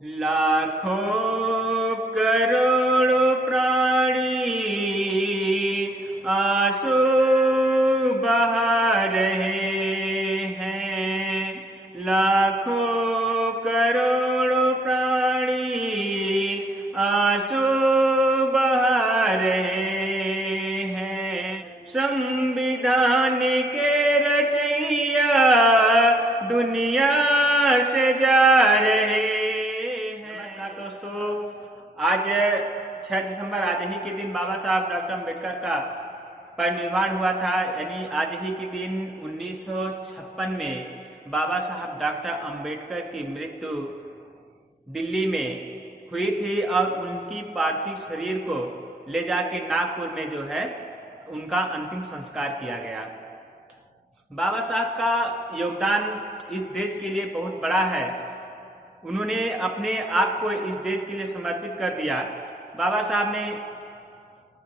लाखों करोड़ों प्राणी आंसू बहा रहे हैं। लाखों करोड़ों प्राणी आंसू बहा रहे हैं। संविधान के रचैया दुनिया से जा रहे। दोस्तों, आज 6 दिसंबर आज ही के दिन बाबा साहब डॉक्टर अम्बेडकर का परिनिर्वाण हुआ था। यानी आज ही के दिन 1956 में बाबा साहब डॉक्टर अम्बेडकर की मृत्यु दिल्ली में हुई थी और उनकी पार्थिव शरीर को ले जाके नागपुर में जो है उनका अंतिम संस्कार किया गया। बाबा साहब का योगदान इस देश के लिए बहुत बड़ा है। उन्होंने अपने आप को इस देश के लिए समर्पित कर दिया। बाबा साहब ने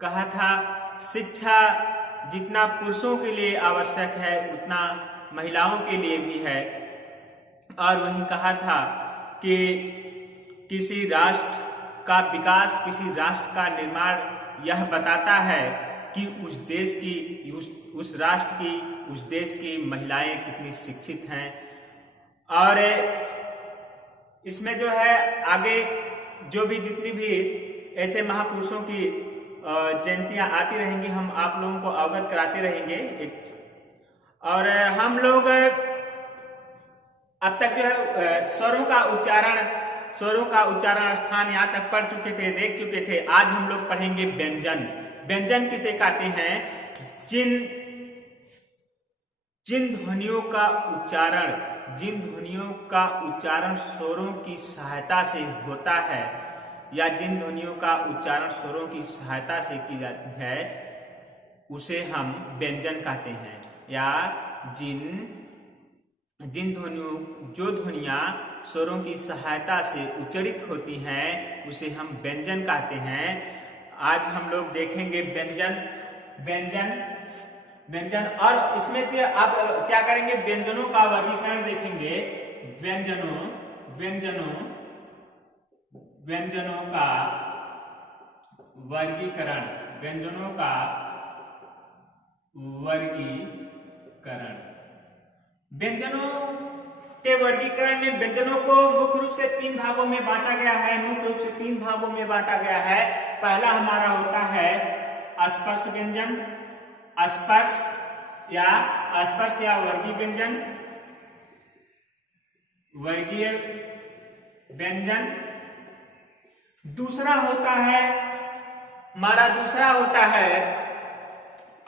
कहा था, शिक्षा जितना पुरुषों के लिए आवश्यक है उतना महिलाओं के लिए भी है। और वहीं कहा था कि किसी राष्ट्र का विकास, किसी राष्ट्र का निर्माण यह बताता है कि उस देश की, उस राष्ट्र की, उस देश की महिलाएं कितनी शिक्षित हैं। और इसमें जो है आगे जो भी जितनी भी ऐसे महापुरुषों की जयंतियां आती रहेंगी, हम आप लोगों को अवगत कराते रहेंगे। और हम लोग अब तक जो है स्वरों का उच्चारण स्थान यहाँ तक पढ़ चुके थे, देख चुके थे। आज हम लोग पढ़ेंगे व्यंजन। व्यंजन किसे कहते हैं? जिन ध्वनियों का उच्चारण स्वरों की सहायता से होता है, या जिन ध्वनियों का उच्चारण स्वरों की सहायता से की जाती है, उसे हम व्यंजन कहते हैं। या जो ध्वनियां स्वरों की सहायता से उच्चरित होती हैं, उसे हम व्यंजन कहते हैं। आज हम लोग देखेंगे व्यंजन और इसमें भी आप क्या करेंगे, व्यंजनों का वर्गीकरण देखेंगे। व्यंजनों का वर्गीकरण व्यंजनों के वर्गीकरण में व्यंजनों को मुख्य रूप से 3 भागों में बांटा गया है। पहला हमारा होता है स्पर्श व्यंजन, स्पर्श या वर्गीय व्यंजन। दूसरा होता है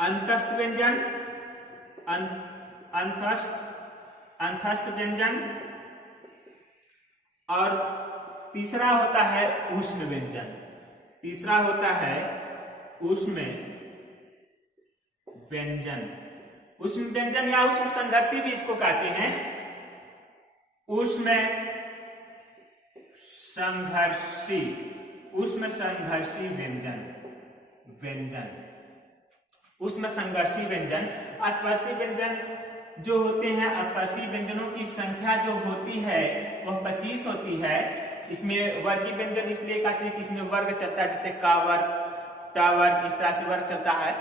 अंतस्थ व्यंजन, अंतस्थ व्यंजन। और तीसरा होता है ऊष्म व्यंजन। ऊष्म व्यंजन या ऊष्म संघर्षी भी इसको कहते हैं। ऊष्म संघर्षी व्यंजन। स्पर्शी व्यंजन जो होते हैं, स्पर्शी व्यंजनों की संख्या जो होती है वह 25 होती है। इसमें वर्गीय व्यंजन इसलिए कहते हैं कि इसमें वर्ग चलता है, जैसे का वर्ग, टा वर्ग, इस तरह से वर्ग चलता है।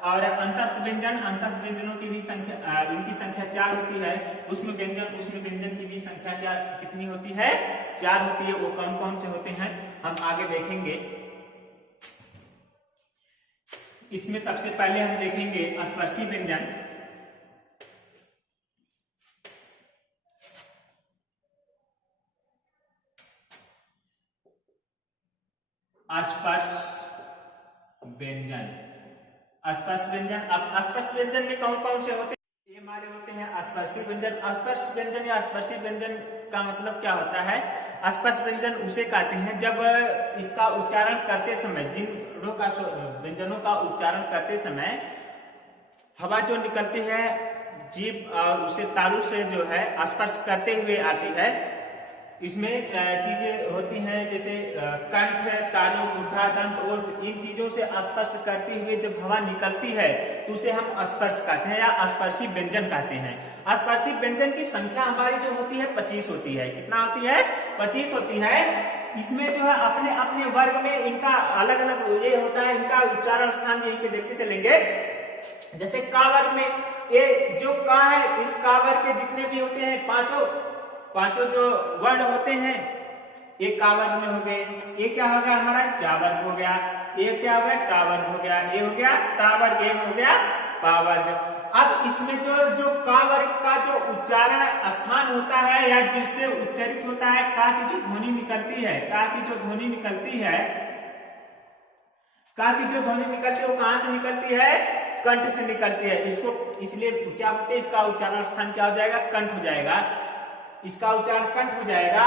और अंतस्थ व्यंजनों की भी संख्या, इनकी संख्या 4 होती है। उसमें व्यंजन की भी संख्या कितनी होती है? 4 होती है। वो कौन कौन से होते हैं हम आगे देखेंगे। इसमें सबसे पहले हम देखेंगे स्पर्शी व्यंजन। स्पर्श व्यंजन में कौन कौन से होते हैं? ये हमारे होते हैं स्पर्शी व्यंजन। स्पर्श व्यंजन या स्पर्शी व्यंजन का मतलब क्या होता है? स्पर्श व्यंजन उसे कहते हैं जब इसका उच्चारण करते समय, व्यंजनों का उच्चारण करते समय हवा जो निकलती है जीभ और उसे तालु से जो है स्पर्श करते हुए आती है, इसमें चीजें होती हैं जैसे कंठ, तालु, मूर्धा, दंत, ओष्ठ, इन चीजों से स्पर्श करते हुए जब हवा निकलती है तो उसे हम स्पर्श कहते हैं या स्पर्शी व्यंजन कहते हैं। स्पर्शी व्यंजन की संख्या हमारी जो होती है 25 होती है। कितना होती है? 25 होती है। इसमें जो है अपने अपने वर्ग में इनका अलग अलग ये होता है, इनका उच्चारण स्थान यहीं पे देखते चलेंगे। जैसे का वर्ग में ये जो का है, इस का वर्ग के जितने भी होते हैं पांचों जो वर्ण होते हैं ये का वर्ग में हो गए। ये क्या हो गया हमारा? चा वर्ग हो गया। ये क्या हो गया? टा वर्ग हो गया। ये हो गया ता वर्ग, ये हो गया पा वर्ग। अब इसमें जो का वर्ग का जो उच्चारण स्थान होता है या जिससे उच्चारित होता है, का की जो ध्वनि निकलती है, का की जो ध्वनि निकलती है, का की जो ध्वनि निकलती है वो कहां से निकलती है? कंठ से निकलती है। इसको इसलिए क्या बोलते हैं? इसका उच्चारण स्थान क्या हो जाएगा? कंठ हो जाएगा। इसका उच्चारण कंठ हो जाएगा।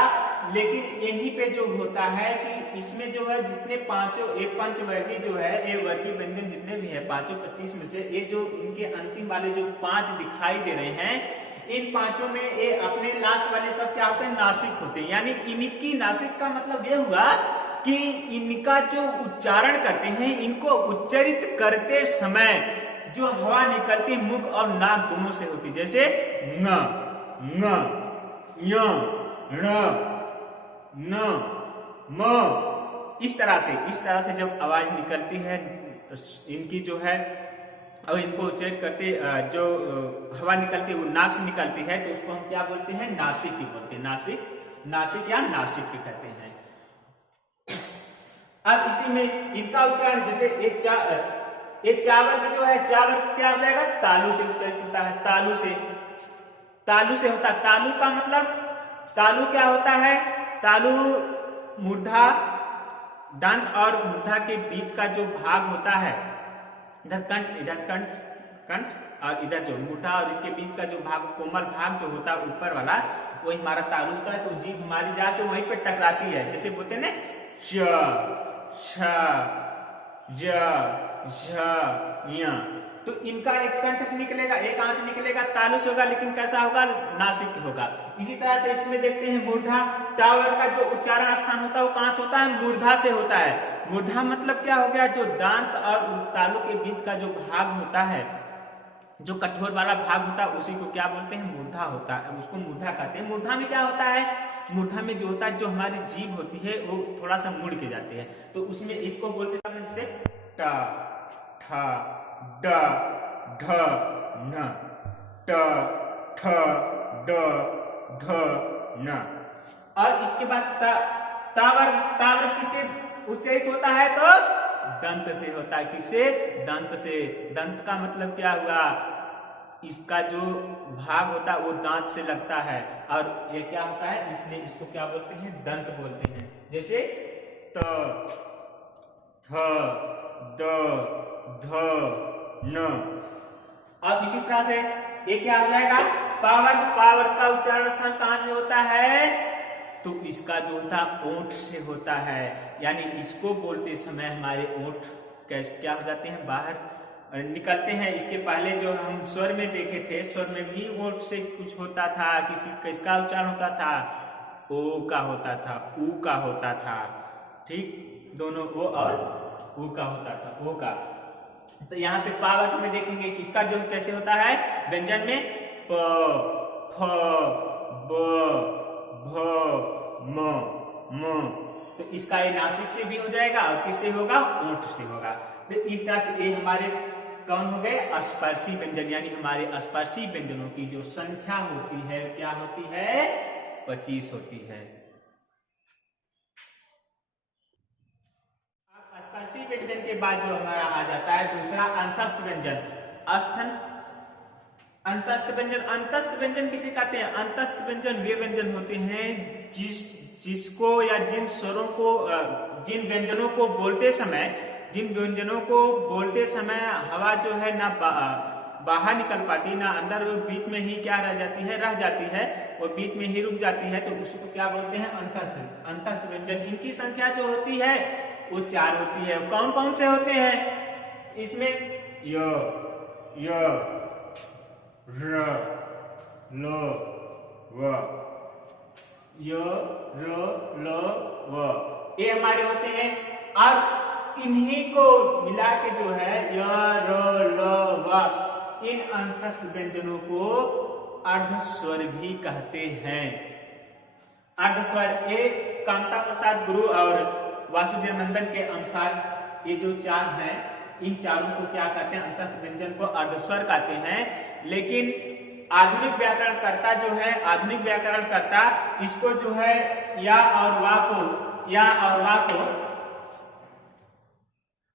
लेकिन यहीं पे जो होता है कि इसमें जो है जितने पांचों एक पंचवर्गीय जो है ये वर्गीय व्यंजन जितने भी है पांचों 25 में से ये जो इनके अंतिम वाले जो 5 दिखाई दे रहे हैं, इन पांचों में ये अपने लास्ट वाले सब क्या होते हैं? नासिक होते हैं। यानी इनकी नासिक का मतलब ये हुआ कि इनका जो उच्चारण करते हैं, इनको उच्चारित करते समय जो हवा निकलती मुख और नाक दोनों से होती। जैसे न, य, ण, न, म, इस तरह से जब आवाज निकलती है इनकी जो है और इनको उच्चारित करते जो हवा निकलती है वो नाक से निकलती है, तो उसको हम क्या बोलते हैं? नासिक ही बोलते हैं। नासिक या नासिक भी कहते हैं। अब इसी में इनका उच्चारण जैसे ये चावल जो है, चावल क्या हो जाएगा? तालु से उच्चारित होता है। तालु से होता है। तालु का मतलब, तालु क्या होता है? तालु मूर्धा, दंत और मूर्धा के बीच का जो भाग होता है, इधर कंठ और इधर जो मूर्धा और इसके बीच का जो भाग, कोमल भाग जो होता है ऊपर वाला, वही हमारा तालु होता है। तो जीभ हमारी जाके वहीं पे टकराती है। जैसे बोलते हैं ना च, छ, ज, झ, य, तो इनका एक कंठ से निकलेगा, एक कहां से निकलेगा? तालु से होगा, लेकिन कैसा होगा? नासिक होगा। इसी तरह से इसमें देखते हैं मूर्धा, टावर का जो उच्चारण स्थान होता है वो कहां से होता है? मूर्धा से होता है। मूर्धा मतलब क्या हो गया? जो दांत और तालु के बीच का जो भाग होता है, जो कठोर वाला भाग होता है, उसी को क्या बोलते हैं? मूर्धा होता है। उसको मूर्धा कहते हैं। मूर्धा में क्या होता है? मूर्धा में जो होता है, जो हमारी जीभ होती है वो थोड़ा सा मुड़ के जाती है, तो उसमें इसको बोलते हैं जैसे ट, ठ, ड, ढ, न, ट, ठ, ड, ढ, न। और इसके बाद तावर किससे उच्चारित होता है? तो दंत से होता है। किससे? दंत से। दंत का मतलब क्या हुआ? इसका जो भाग होता है वो दांत से लगता है और ये क्या होता है? इसलिए इसको क्या बोलते हैं? दंत बोलते हैं। जैसे त, थ, द, ध, न। अब इसी तरह से ये क्या हो जाएगा? पावर का उच्चारण स्थान कहां से होता है? तो इसका जो होता है ओंठ से होता है। यानी इसको बोलते समय हमारे ओंठ कैसे क्या हो जाते हैं? बाहर निकलते हैं। इसके पहले जो हम स्वर में देखे थे, स्वर में भी ओंठ से कुछ होता था। किसका उच्चारण होता था? ओ का होता था, ऊ का होता था। ठीक, दोनों ओ और ऊ का होता था, ओ का। तो यहाँ पे पावर में देखेंगे किसका जो कैसे होता है? व्यंजन में प, फ, ब, भ, म। तो इसका ये नासिक से भी हो जाएगा और किससे होगा? ओंठ से होगा। तो इस तरह से ये हमारे कौन हो गए? स्पर्शी व्यंजन। यानी हमारे स्पर्शी व्यंजनों की जो संख्या होती है क्या होती है? 25 होती है। अब स्पर्शी व्यंजन के बाद जो हमारा आ जाता है दूसरा अंतस्थ व्यंजन। अंतस्थ व्यंजन किसे कहते हैं? अंतस्थ व्यंजन वे व्यंजन होते हैं जिसको या जिन स्वरों को, जिन व्यंजनों को बोलते समय हवा जो है ना बाहर निकल पाती ना अंदर, वो बीच में ही क्या रह जाती है और बीच में ही रुक जाती है, तो उसको क्या बोलते हैं? अंतस्थ व्यंजन। इनकी संख्या जो होती है वो 4 होती है। कौन कौन से होते हैं? इसमें य, र, ल, व, यो, रो, लो, व, ये हमारे होते हैं। और इन्हीं को मिला के जो है य, रो, लो, व, इन अंतस्थ व्यंजनों को अर्धस्वर भी कहते हैं। अर्धस्वर, ये कामता प्रसाद गुरु और वासुदेव नंदन के अनुसार ये जो चार हैं, इन चारों को क्या कहते हैं? अंतस्थ व्यंजन को अर्धस्वर कहते हैं। लेकिन आधुनिक व्याकरणकर्ता जो है, आधुनिक व्याकरणकर्ता इसको जो है या और वा को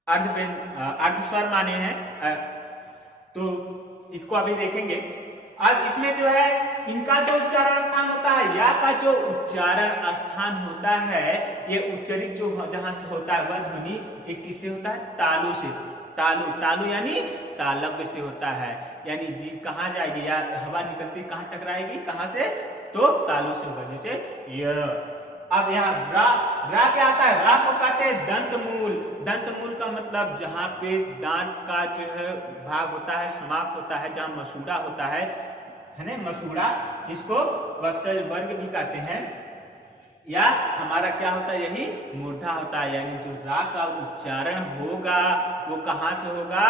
अर्धस्वर माने हैं। तो इसको अभी देखेंगे। अब इसमें जो है इनका जो उच्चारण स्थान होता है, या का जो उच्चारण स्थान होता है, ये उच्चरित जो जहां से होता है वह ध्वनि ये किससे होता है? तालु से। तालु यानी तालव्य से होता है। यानी जीभ कहाँ जाएगी या हवा निकलती कहाँ टकराएगी? कहाँ से? तो तालु से होगा। जैसे य। अब यहाँ रा क्या आता है? रा को कहते हैं दंत मूल। दंत मूल का मतलब जहाँ पे दांत का जो है भाग होता है, समाप्त होता है, जहाँ मसूड़ा होता है ना, मसूड़ा, इसको वत्सल वर्ग भी कहते हैं। या हमारा क्या होता है? यही मूर्धा होता है। यानी जो रा का उच्चारण होगा वो कहाँ से होगा?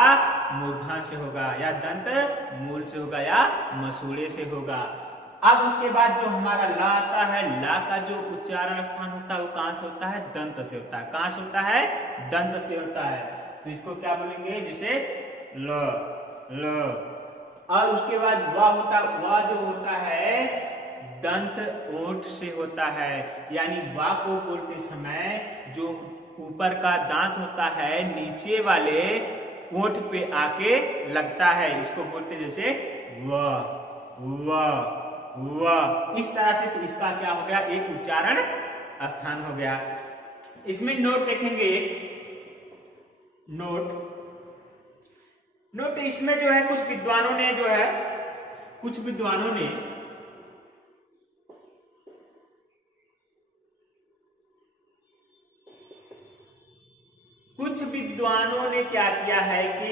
मूर्धा से होगा, या दंत मूल से होगा, या मसूड़े से होगा। अब उसके बाद जो हमारा ला आता है, ला का जो उच्चारण स्थान होता है वो कहां से होता है? दंत से होता है। कहां से होता है? दंत से होता है। तो इसको क्या बोलेंगे? जैसे ल। और उसके बाद वा होता, वा जो होता है दंत ओठ से होता है। यानी वा को बोलते समय जो ऊपर का दांत होता है नीचे वाले ओठ पे आके लगता है, इसको बोलते जैसे व। इस तरह से तो इसका क्या हो गया? एक उच्चारण स्थान हो गया। इसमें नोट देखेंगे, एक नोट इसमें जो है कुछ विद्वानों ने क्या किया है कि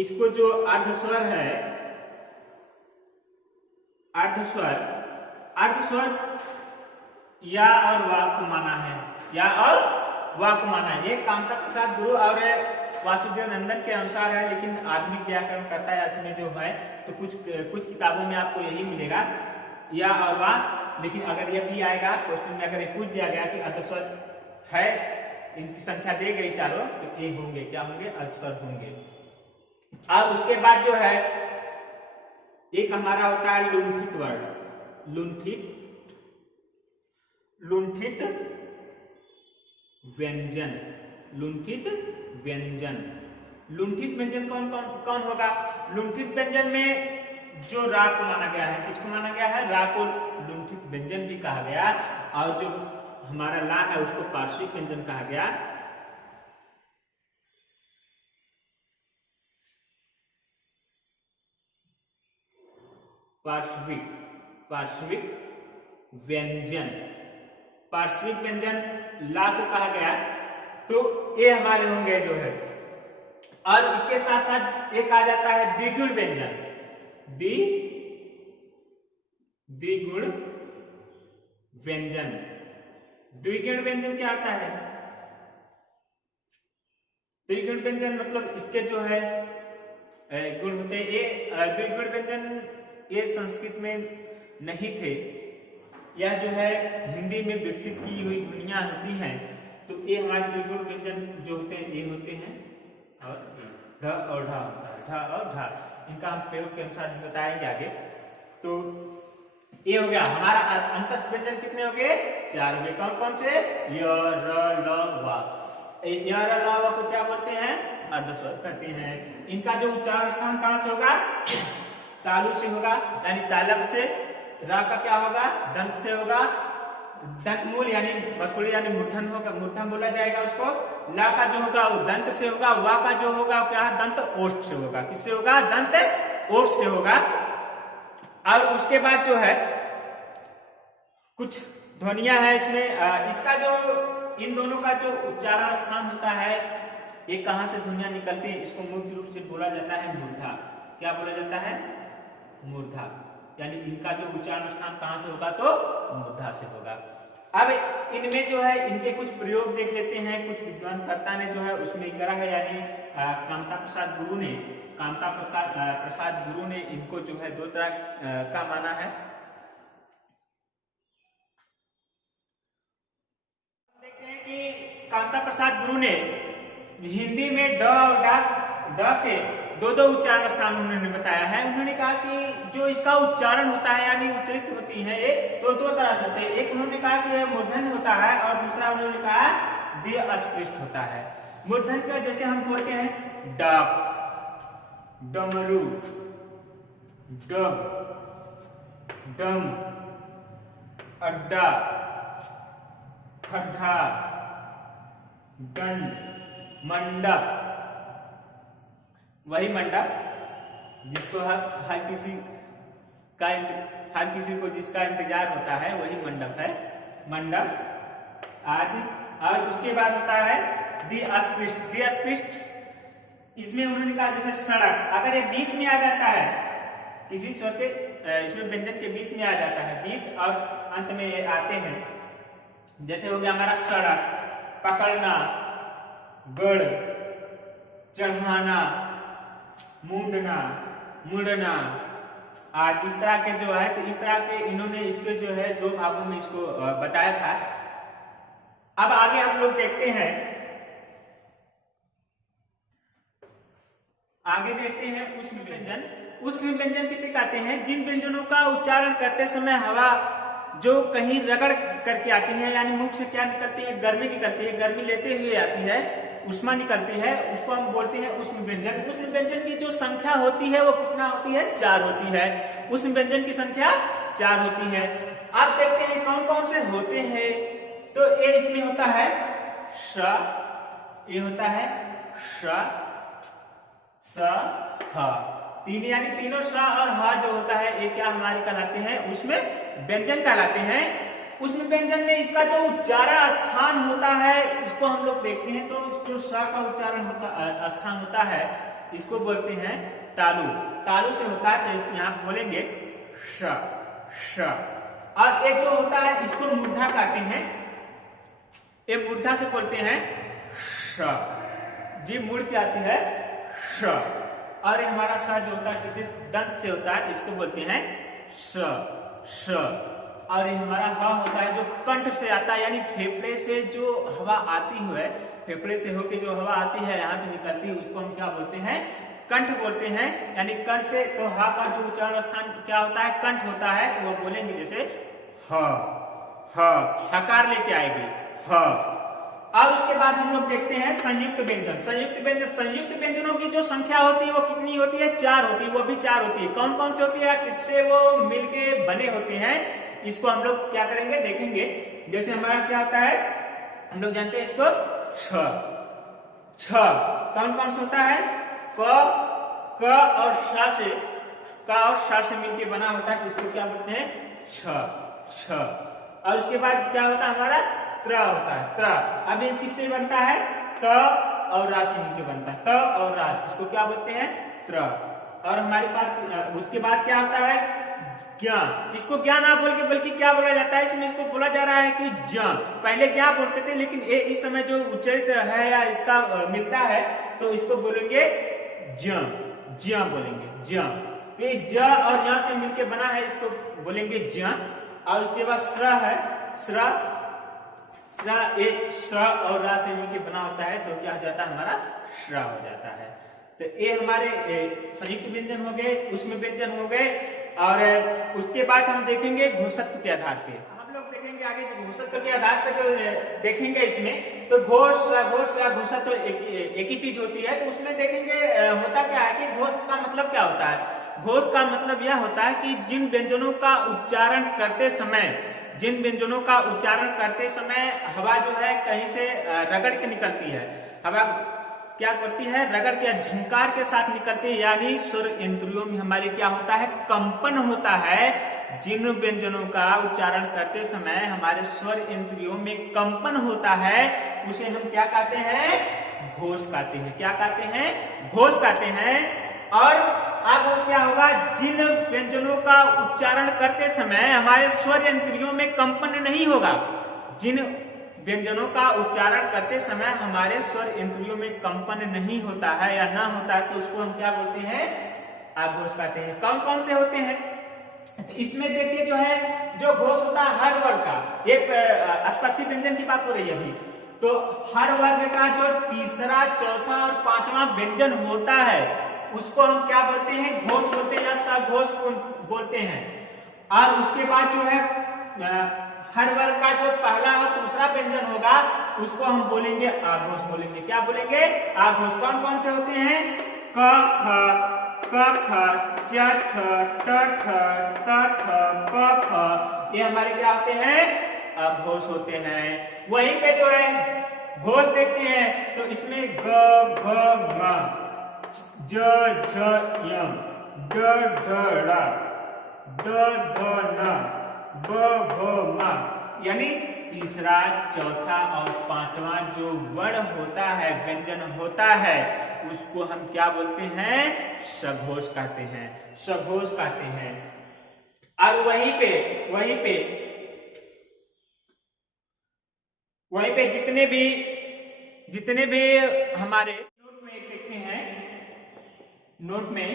इसको जो अर्धस्वर है, अर्धस्वर या और वा को माना है, या और वा को माना है। ये कामता प्रसाद गुरु और वासुदेव नंदन के अनुसार है। लेकिन आधुनिक व्याकरणकर्ता इसमें जो है तो कुछ किताबों में आपको यही मिलेगा, या और वा। लेकिन अगर ये भी आएगा क्वेश्चन में, अगर ये पूछ दिया गया कि अर्धस्वर है, इनकी संख्या दी गई चारों, तो ये होंगे, क्या होंगे? अर्धस्वर होंगे। अब उसके बाद जो है एक हमारा होता है लुंठित वर्ड। लुंठित व्यंजन। लुंठित व्यंजन कौन होगा? लुंठित व्यंजन में जो रा को माना गया है, किसको माना गया है? रा को लुंठित व्यंजन भी कहा गया। और जो हमारा ला है उसको पार्श्विक व्यंजन कहा गया। पार्श्विक व्यंजन ला को कहा गया। तो ये हमारे होंगे जो है। और इसके साथ साथ एक आ जाता है द्विगुण व्यंजन। द्विगुण व्यंजन क्या आता है? द्विगुण व्यंजन मतलब इसके जो है गुण होते हैं। ये द्विगुण व्यंजन ये संस्कृत में नहीं थे, यह जो है हिंदी में विकसित की हुई ध्वनियां होती हैं। तो ये हमारे द्विगुण व्यंजन जो होते हैं, ये होते हैं और ढ और ढा, ढ और ढा। इनका हम प्रयोग के अनुसार बताएंगे आगे। तो ये हो गया हमारा अंतस्थ व्यंजन। कितने हो गए? 4 हो गए। कौन से? य, र, ल, वा। य, र, ल, वा को क्या बोलते हैं? अर्धस्वर करते हैं। इनका जो उच्चारण स्थान कहां से होगा? तालु से होगा, यानी तालब से। रा का क्या होगा? दंत से होगा। दंत मूल यानी मसूड़े यानी मूर्धन होगा, मूर्धन बोला जाएगा उसको। ला का जो होगा वो दंत से होगा। वा का जो होगा वो क्या है? दंत ओष्ठ से होगा। किससे होगा? दंत ओष्ठ से होगा। और उसके बाद जो है कुछ ध्वनियां है इसमें। इसका जो इन दोनों का जो उच्चारण स्थान होता है, ये कहां से ध्वनियां निकलती है, इसको मुख्य रूप से बोला जाता है मूर्धा। क्या बोला जाता है? मूर्धा। यानी इनका जो उच्चारण स्थान कहां से होगा, तो मूर्धा से होगा। अब इनमें जो है इनके कुछ प्रयोग देख लेते हैं। कुछ विद्वानकर्ता ने जो है उसमें करा है, यानी कामता प्रसाद गुरु ने इनको जो है दो तरह का माना है। देखते हैं कि कामता प्रसाद गुरु ने हिंदी में ड और ड के दो उच्चारण स्थान उन्होंने बताया है। उन्होंने कहा कि जो इसका उच्चारण होता है यानी उच्चरित होती है ये तो दो तरह से होते हैं। एक उन्होंने कहा कि मूर्धन्य होता है और दूसरा उन्होंने कहा दीर्घ अस्पृष्ट होता है। मूर्धन्य का जैसे हम बोलते हैं डाक, डमरू, डब, डम, अड्डा, खड्डा, दंड, मंडप। वही मंडप जिसको हर किसी को जिसका इंतजार होता है वही मंडप है, मंडप आदि। और उसके बाद होता है द्वि अस्पृष्ट। इसमें उन्होंने कहा जैसे सड़क, अगर ये बीच में आ जाता है किसी स्वर के, इसमें व्यंजन के बीच में आ जाता है, बीच और अंत में ये आते हैं। जैसे हो गया हमारा सड़क, पकड़ना, गढ़, चढ़ाना, मुंडना, मुड़ना आज इस तरह के जो है, तो इस तरह के इन्होंने इसके जो है दो भागों में इसको बताया था। अब आगे हम लोग देखते हैं, उष्म व्यंजन। उष्म व्यंजन किसे कहते हैं? जिन व्यंजनों का उच्चारण करते समय हवा जो कहीं रगड़ करके आती है, यानी मुख से क्या निकलती है, गर्मी निकलती है, गर्मी लेते हुए आती है, उष्मा निकलती है, उसको हम बोलते हैं उष्म व्यंजन। उष्म व्यंजन की जो संख्या होती है वो कितना होती है? 4 होती है। उष्म व्यंजन की संख्या 4 होती है। आप देखते हैं कौन कौन से होते हैं, तो ये इसमें होता है श, ये होता है श, स, ह, तीन, यानी तीनों स और ह जो होता है ये क्या हमारे कहलाते हैं? उसमें व्यंजन कहलाते हैं। उसमें व्यंजन में इसका जो उच्चारण स्थान होता है इसको हम लोग देखते हैं, तो जो स का उच्चारण स्थान होता है इसको बोलते हैं तालु। तालु से होता है, तो यहाँ बोलेंगे श, श। और एक जो होता है इसको मूर्धा कहते हैं, ये मूर्धा से बोलते हैं श, जी मुड़ के आती है श। और ये हमारा स जो होता है किसी दंत से होता है, इसको बोलते हैं स, श। और ये हमारा ह होता है जो कंठ से आता है, यानी फेफड़े से जो हवा आती है, फेफड़े से होके जो हवा आती है यहाँ से निकलती है, उसको हम क्या बोलते हैं? कंठ बोलते हैं। यानी कंठ से, तो ह का जो उच्चारण स्थान क्या होता है? कंठ होता है। तो वो बोलेंगे जैसे ह, ह, हकार लेके आएगी ह। और उसके बाद हम लोग देखते हैं संयुक्त व्यंजन। संयुक्त व्यंजनों की जो संख्या होती है वो कितनी होती है? 4 होती है। वो भी 4 होती है। कौन कौन से होती है, किससे वो मिलके बने होते हैं, इसको हम लोग क्या करेंगे, देखेंगे। जैसे हमारा क्या होता है, हम लोग जानते हैं इसको छ, छ कौन कौन सा होता है? क और श से, क और श से मिलके बना होता है, इसको क्या बोलते हैं? छ, छ। और उसके बाद क्या होता है हमारा? त्र होता है, त्र। अब ये किससे बनता है? त और रा से मिलके बनता है, त और रा, इसको क्या बोलते हैं? त्र। और हमारे पास उसके बाद क्या होता है? ज्ञ। इसको ज्ञ ना बोल के बल्कि क्या बोला जाता है कि इसको बोला जा रहा है कि ज। पहले क्या बोलते थे, लेकिन ये इस समय जो उच्चारित है या इसका मिलता है तो इसको बोलेंगे ज, ज्ञ बोलेंगे, ज्ञ। ये ज और य से मिलके बना है, इसको बोलेंगे ज्ञ। और उसके बाद स्र है, स्र, एक स और रा से मिलके बना होता है, तो क्या हो जाता है हमारा? श्र हो जाता है। तो ये हमारे संयुक्त व्यंजन हो गए, उसमें व्यंजन हो गए। और उसके बाद हम देखेंगे घोषत्व के आधार पे। हम लोग देखेंगे आगे जो घोषत्व के आधार पे तो देखेंगे इसमें, तो घोष या घोषत्व एक ही चीज होती है। तो उसमें देखेंगे होता क्या है कि घोष का मतलब क्या होता है? घोष का मतलब यह होता है कि जिन व्यंजनों का उच्चारण करते समय हवा जो है कहीं से रगड़ के निकलती है, हवा क्या करती है? रगड़ के झंकार के साथ निकलती है, यानी स्वर इंद्रियों में हमारे क्या होता है? कंपन होता है। जिन व्यंजनों का उच्चारण करते समय हमारे स्वर इंद्रियों में कंपन होता है, उसे हम क्या कहते हैं? घोष कहते हैं। क्या कहते हैं? घोष कहते हैं। और आघोष क्या होगा? जिन व्यंजनों का उच्चारण करते समय हमारे स्वर इंद्रियों में कंपन नहीं होगा, जिन व्यंजनों का उच्चारण करते समय हमारे स्वर इंद्रियों में कंपन नहीं होता है या ना होता है, तो उसको हम क्या बोलते हैं? आघोष कहते हैं। कौन कौन से होते हैं? तो इसमें देखिए जो है, जो घोष होता है हर वर्ग का, एक स्पर्शी व्यंजन की बात हो रही है अभी, तो हर वर्ग का जो तीसरा, चौथा और पांचवा व्यंजन होता है उसको हम क्या बोलते हैं? घोष बोलते हैं या सघोष बोलते हैं। और उसके बाद जो है हर वर्ग का जो पहला और दूसरा व्यंजन होगा उसको हम बोलेंगे आघोष बोलेंगे। क्या बोलेंगे? आघोष। कौन कौन से होते हैं? क ख, क ख, च छ, ट ठ, त थ, प ख, ये हमारे क्या होते हैं? आघोष होते हैं। वहीं पे जो है घोष देखते हैं तो इसमें ग घ ङ, ज झ य, ड ढ ड़, द ध न, ब भ म, यानी तीसरा, चौथा और पांचवा जो वर्ण होता है, व्यंजन होता है, उसको हम क्या बोलते हैं? सघोष कहते हैं, सघोष कहते हैं। और वहीं पे जितने भी हमारे नोट में लिखते हैं, नोट में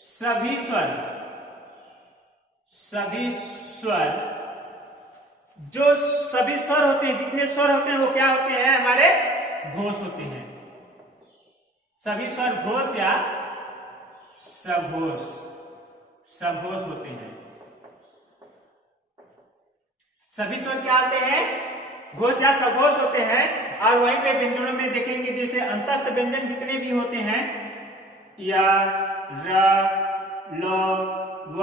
सभी स्वर जो सभी स्वर होते हैं, जितने स्वर होते हैं वो क्या होते हैं? हमारे घोष होते हैं। सभी स्वर घोष या सघोष होते हैं। सभी स्वर क्या होते हैं? घोष या सघोष होते हैं। और वहीं पे व्यंजनों में देखेंगे जैसे अंतस्थ व्यंजन जितने भी होते हैं, या, र, ल, व,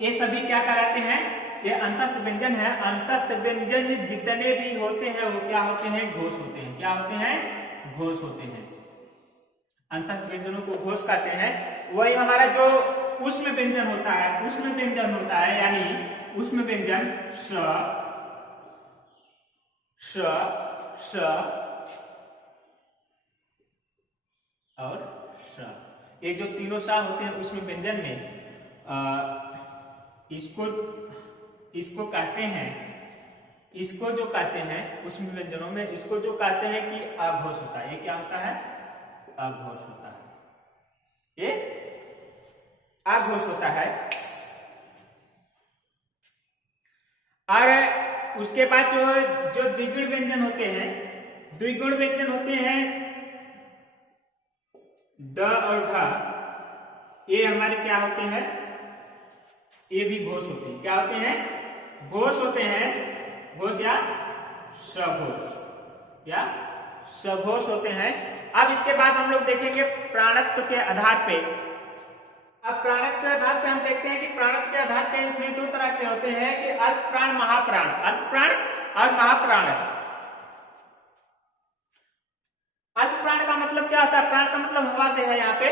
ये सभी क्या कहलाते हैं? ये अंतस्थ व्यंजन है। अंतस्थ व्यंजन जितने भी होते हैं वो क्या होते हैं? घोष होते हैं। क्या होते हैं? घोष होते हैं। अंतस्थ व्यंजनों को घोष कहते हैं। वही हमारा जो ऊष्म व्यंजन होता है, यानी ऊष्म व्यंजन स, और स, ये जो तीनों सा होते हैं ऊष्म व्यंजन में, इसको कहते हैं, इसको जो कहते हैं ऊष्म व्यंजनों में, इसको जो कहते हैं कि आघोष होता है। ये क्या होता है? आघोष होता है। ये आघोष होता है। और उसके बाद जो द्विगुण व्यंजन होते हैं, द्विगुण व्यंजन होते हैं ड और ढ, ये हमारे क्या होते हैं? ये भी घोष होते हैं। क्या होते हैं? घोष होते हैं। घोष या सघोष होते हैं। अब इसके बाद हम लोग देखेंगे प्राणत्व के आधार पे। अब प्राणत्व के आधार पे हम देखते हैं कि प्राणत्व के आधार पे इसमें दो तरह के होते हैं कि अल्प प्राण, महाप्राण। अल्प प्राण और महाप्राण। अल्प प्राण का मतलब क्या होता है? प्राण का मतलब हवा से है। यहाँ पे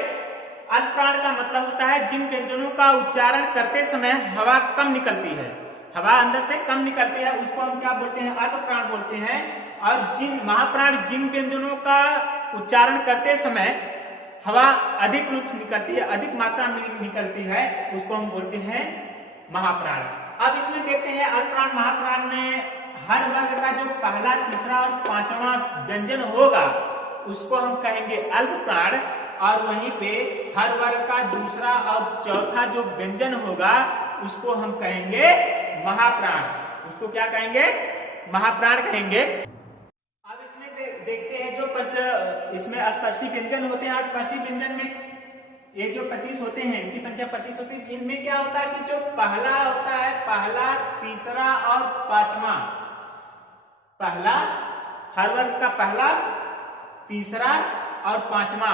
अल्प प्राण का मतलब होता है जिन व्यंजनों का उच्चारण करते समय हवा कम निकलती है, हवा अंदर से कम निकलती है, उसको हम क्या बोलते हैं? अल्प प्राण बोलते हैं। और जिन महाप्राण, जिन व्यंजनों का उच्चारण करते समय हवा अधिक रूप से निकलती है, अधिक मात्रा में निकलती है, उसको हम बोलते हैं महाप्राण। अब इसमें देखते हैं अल्प प्राण महाप्राण में हर वर्ग का जो पहला, तीसरा और पांचवा व्यंजन होगा उसको हम कहेंगे अल्प प्राण। और वहीं पे हर वर्ग का दूसरा और चौथा जो व्यंजन होगा उसको हम कहेंगे महाप्राण। उसको क्या कहेंगे? महाप्राण कहेंगे। अब इसमें देखते हैं जो इसमें स्पर्शी व्यंजन होते हैं। स्पर्शी व्यंजन में ये जो 25 होते हैं, इनकी संख्या 25 होती है। इनमें क्या होता है कि जो पहला होता है, पहला, तीसरा और पांचवा, पहला, हर वर्ग का पहला, तीसरा और पांचवा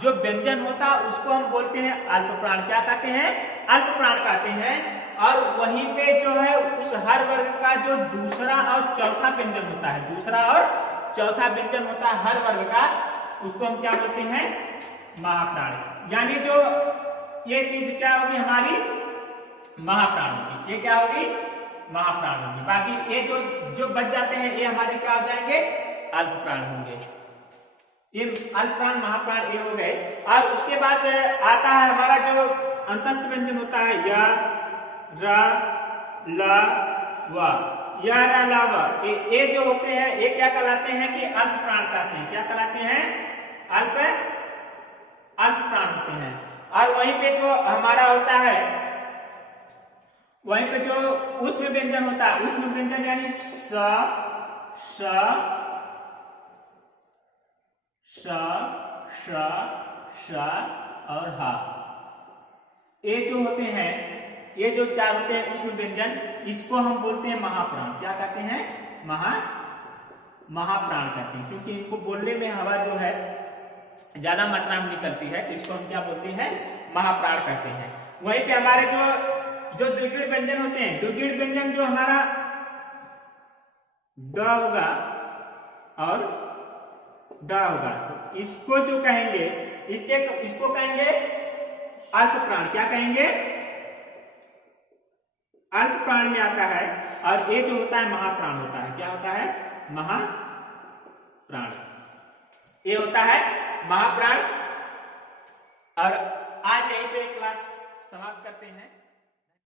जो व्यंजन होता है उसको हम बोलते हैं अल्प प्राण। क्या कहते हैं? अल्प प्राण कहते हैं। और वहीं पे जो है उस हर वर्ग का जो दूसरा और चौथा व्यंजन होता है, दूसरा और चौथा व्यंजन होता है हर वर्ग का, उसको हम क्या बोलते हैं? महाप्राण। यानी जो ये चीज क्या होगी? हमारी महाप्राण होगी। ये क्या होगी? महाप्राण होगी। बाकी ये जो बच जाते हैं ये हमारे क्या हो जाएंगे? अल्प प्राण होंगे। ये अल्प प्राण महाप्राण ये हो गए। और उसके बाद आता है हमारा जो अंतस्थ व्यंजन होता है य, र, ल, व। य, र, ल, व ये जो होते हैं ये क्या कहलाते हैं कि अल्प प्राण कहते हैं। क्या कहलाते हैं? अल्प प्राण होते हैं। और वहीं पे जो हमारा होता है, वहीं पे जो ऊष्म व्यंजन होता है, ऊष्म व्यंजन यानी स, श, और हा, ये जो होते हैं, ये जो चार होते हैं ऊष्म व्यंजन, इसको हम बोलते हैं महाप्राण। क्या कहते हैं? महाप्राण कहते हैं, क्योंकि इनको बोलने में हवा जो है ज्यादा मात्रा में निकलती है, इसको हम क्या बोलते हैं? महाप्राण कहते हैं। वहीं पे हमारे जो द्विगुण व्यंजन होते हैं, द्विगुण व्यंजन जो हमारा ड होगा और ड होगा, तो इसको जो कहेंगे, इसको कहेंगे अल्प प्राण। क्या कहेंगे? अल्प प्राण में आता है। और ये जो होता है महाप्राण होता है। क्या होता है? महाप्राण। ये होता है महाप्राण। और आज यहीं पे क्लास समाप्त करते हैं।